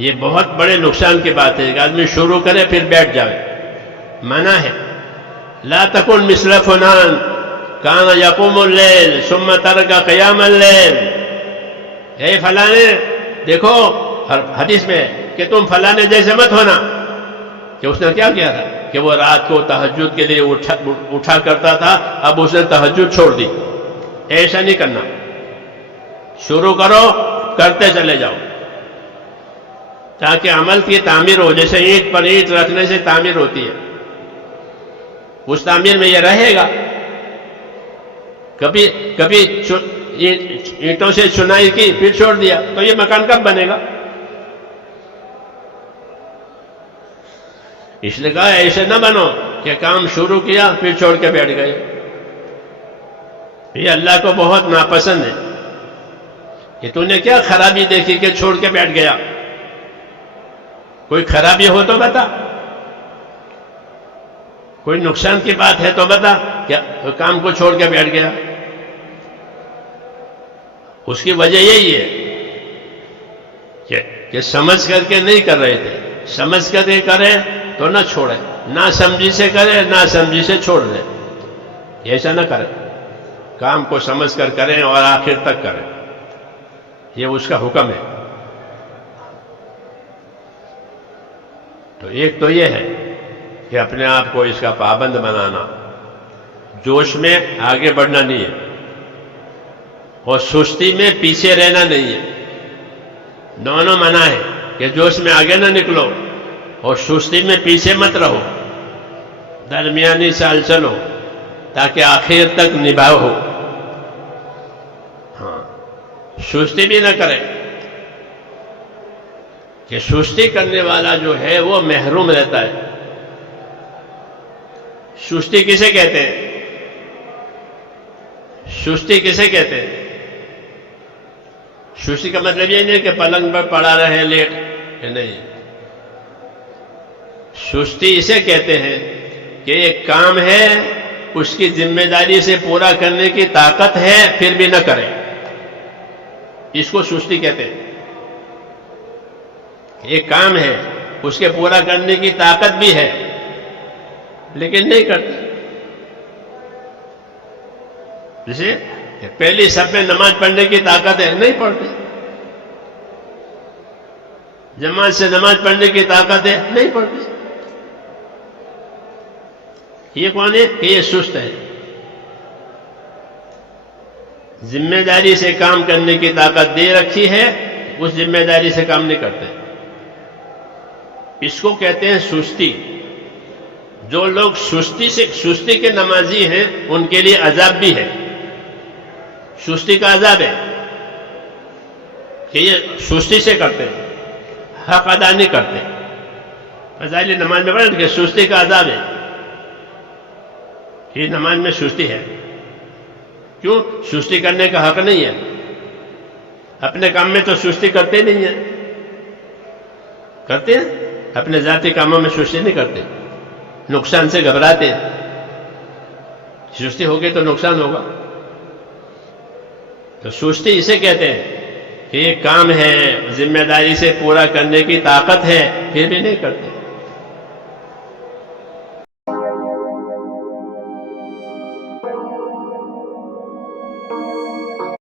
یہ بہت بڑے نقصان کی بات ہے کہ آدمی شروع کرے پھر بیٹھ جائے، منع ہے۔ لا تکن مثل فلان کان یقوم اللیل ثم ترک قیام اللیل، اے فلانے دیکھو حدیث میں کہ تم فلانے جیسے مت ہونا، کہ اس نے کیا کیا تھا کہ وہ رات کو تہجد کے لیے اٹھا کرتا تھا، اب اس نے تہجد چھوڑ دی۔ ایسا نہیں کرنا، شروع کرو کرتے چلے جاؤ تاکہ عمل کی تعمیر ہو، جیسے اینٹ پر اینٹ رکھنے سے تعمیر ہوتی ہے، اس تعمیر میں یہ رہے گا۔ کبھی اینٹوں سے چنائی کی پھر چھوڑ دیا تو یہ مکان کب بنے گا؟ اس لیے کہا ایسے نہ بنو کہ کام شروع کیا پھر چھوڑ کے بیٹھ گئے، یہ اللہ کو بہت ناپسند ہے کہ تو نے کیا خرابی دیکھی کہ چھوڑ کے بیٹھ گیا؟ کوئی خرابی ہو تو بتا، کوئی نقصان کی بات ہے تو بتا، کیا کام کو چھوڑ کے بیٹھ گیا؟ اس کی وجہ یہی ہے کہ سمجھ کر کے نہیں کر رہے تھے، سمجھ کر کے کرے تو نہ چھوڑے، نہ سمجھی سے کرے نہ سمجھی سے چھوڑ دے، ایسا نہ کرے، کام کو سمجھ کر کریں اور آخر تک کریں، یہ اس کا حکم ہے۔ تو ایک تو یہ ہے کہ اپنے آپ کو اس کا پابند بنانا، جوش میں آگے بڑھنا نہیں ہے اور سستی میں پیچھے رہنا نہیں ہے، دونوں منع ہے کہ جوش میں آگے نہ نکلو اور سستی میں پیچھے مت رہو، درمیانی چال چلو تاکہ آخر تک نبھاؤ ہو۔ ہاں، سستی بھی نہ کرے کہ سستی کرنے والا جو ہے وہ محروم رہتا ہے۔ سستی کسے کہتے ہیں؟ سستی کسے کہتے ہیں؟ سستی کا مطلب یہ نہیں کہ پلنگ پر پڑا رہے لیٹ، نہیں، سستی اسے کہتے ہیں کہ ایک کام ہے اس کی ذمہ داری سے پورا کرنے کی طاقت ہے پھر بھی نہ کرے، اس کو سستی کہتے ہیں۔ ایک کام ہے اس کے پورا کرنے کی طاقت بھی ہے لیکن نہیں کرتے، جیسے پہلی صف میں نماز پڑھنے کی طاقت ہے نہیں پڑھتے، جماعت سے نماز پڑھنے کی طاقت ہے نہیں پڑھتے، یہ کون ہے کہ یہ سست ہے۔ ذمہ داری سے کام کرنے کی طاقت دے رکھی ہے، اس ذمہ داری سے کام نہیں کرتے، اس کو کہتے ہیں سستی۔ جو لوگ سستی کے نمازی ہیں ان کے لیے عذاب بھی ہے، سستی کا عذاب ہے کہ یہ سستی سے کرتے ہیں، حق ادا نہیں کرتے۔ فضائل نماز میں پڑھیں کہ سستی کا عذاب ہے، یہ نماز میں سستی ہے، کیوں؟ سستی کرنے کا حق نہیں ہے، اپنے کام میں تو سستی کرتے نہیں ہیں، کرتے ہیں اپنے ذاتی کاموں میں سستی نہیں کرتے، نقصان سے گھبراتے ہیں، سستی ہوگی تو نقصان ہوگا۔ تو سستی اسے کہتے ہیں کہ یہ کام ہے ذمہ داری سے پورا کرنے کی طاقت ہے پھر بھی نہیں کرتے۔